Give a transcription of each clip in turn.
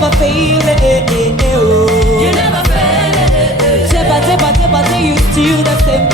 never fail. You never fail. But you still the same.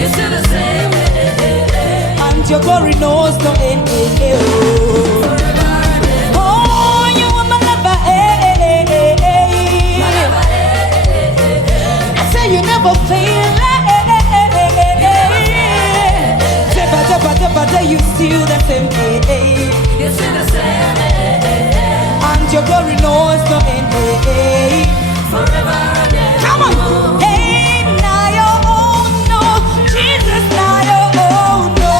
You're still the same. And your glory knows no end. Oh, you are my lover. I say you never fail. But you still the same. You're still the same. And your glory knows no end. Forever and ever. Come on. Hey, now your own, no. Jesus, now your own, no.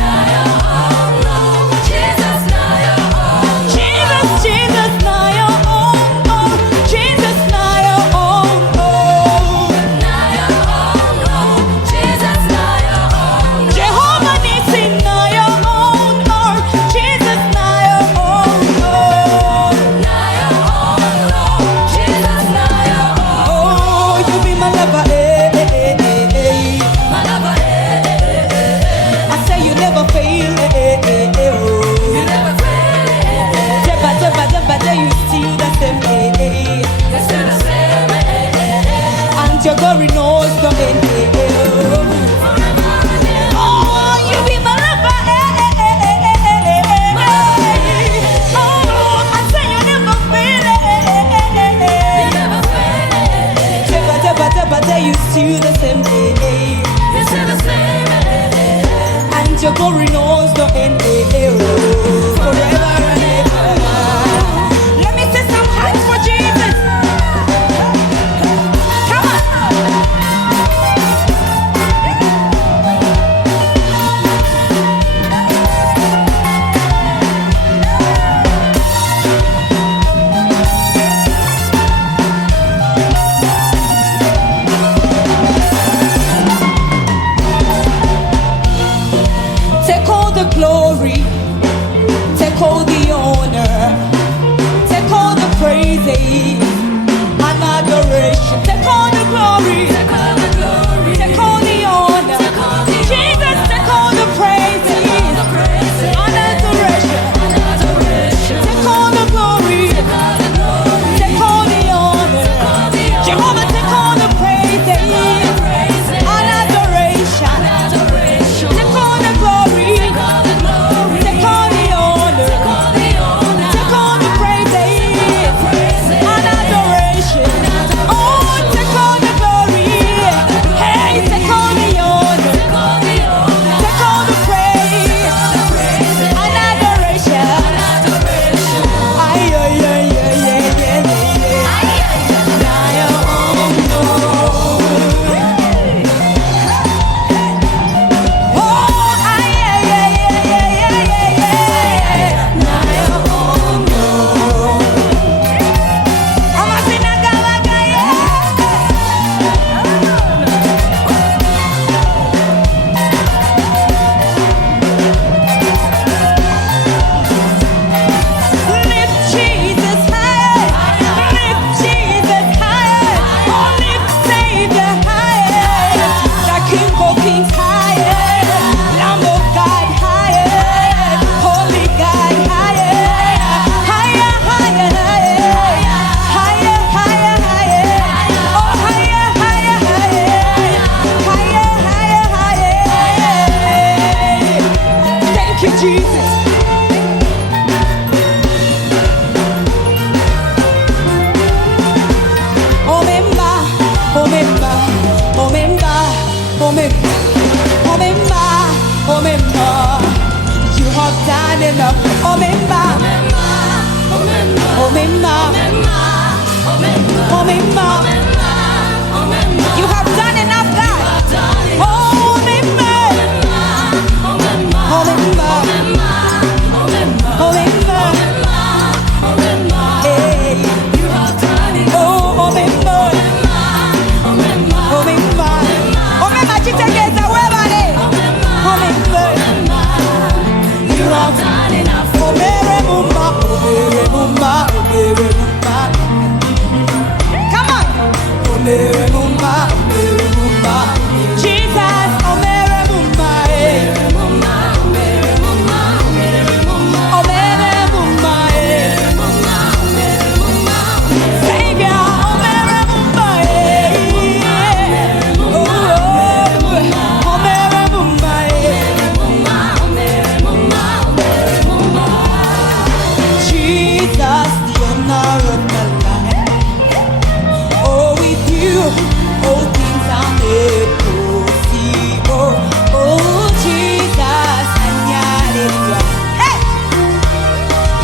Now your own, no. Jesus, now your own. Jesus, now your own, oh. Jesus, now your own, oh. Now your own, no. Jesus, now your own. Jehovah Nissi, now your own, oh. Jesus, now your own, oh. Now your own, no. Jesus, now your own. Oh, you be my lover, My lover, I say you never fail, you never fail. But you still the same, You're still the same. and your glory knows no end. Forever and ever. Oh, you be my lover, oh, I say you never fail, You never fail. but you still the same, You're still the same. and your glory knows no end. Forever and ever. Let me see some hands for Jesus. Come on. Take all the glory, take all the honor, take all the praises and adoration. Take all the glory, Take all the glory. take all the honor. Take all the Jesus, take all the praises the praise and adoration. and adoration. Take all the glory, Take all the glory. take all the honor. All the honor. Jehovah, take all the praises Praise and adoration. adoration. Take all the glory, Take all the glory. take all the honor. Take all the honor. Take all the praises Praise and adoration. Oh, take all the glory.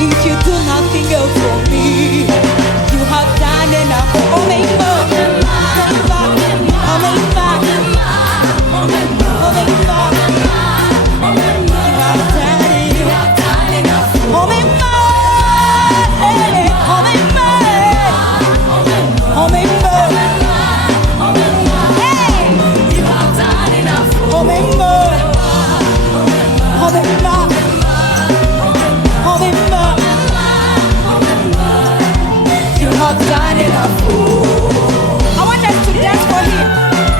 If you do nothing else for me, you have done enough. Omemba, omemba, omemba, omemba. You have done enough. Omemba, omemba, omemba. Hey, You have done enough. omemba, omemba, omemba. You have done enough. I want us to dance for him.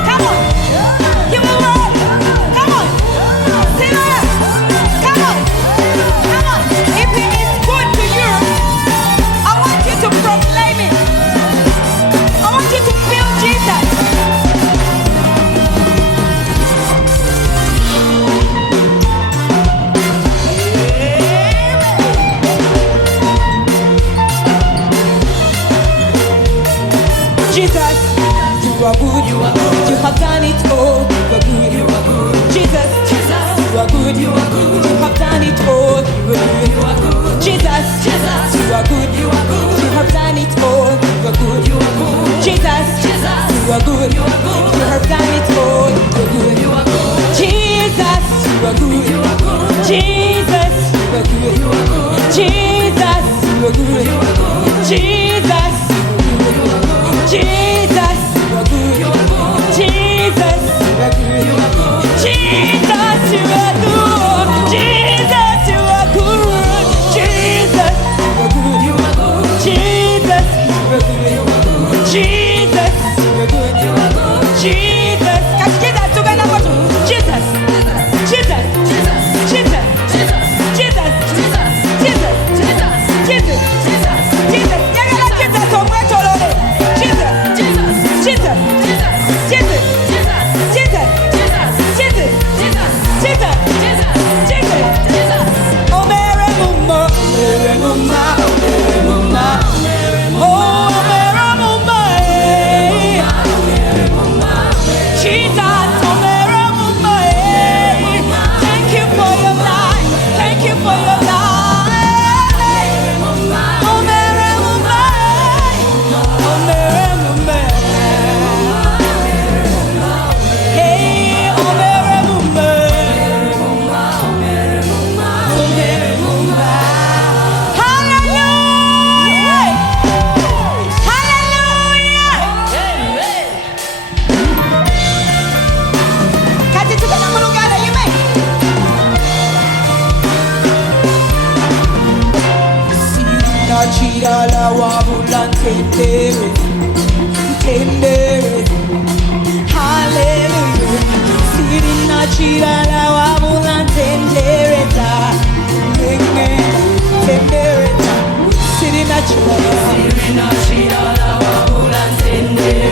Come on. Give me one. Come on. Sing it. Come on. Come on. If he is good to you, I want you to proclaim it. I want you to feel Jesus. Jesus, you are good. You have done it all. You are good. Jesus, you are good. You have done it all. You are good. Jesus, you are good. You have done it all. You are good. Jesus, you are good. You have done it all. You are good. Jesus, you are good. Jesus, you are good. Jesus, you are good. Jesus, Jesus, you are good. Jesus, you are good. Jesus, you are good. Jesus, you are good. Jesus, you are good. Jesus, you are good. Jesus, you are good. Jesus, catch Jesus together for two. Jesus, Jesus, Jesus, Jesus, Jesus, Jesus, Jesus, Jesus, Jesus. Chirala wabulan tendere, tendere, hallelujah. Sirina chirala wabulan tendere ta, tendere ta. Sirina chirala wabulan tendere.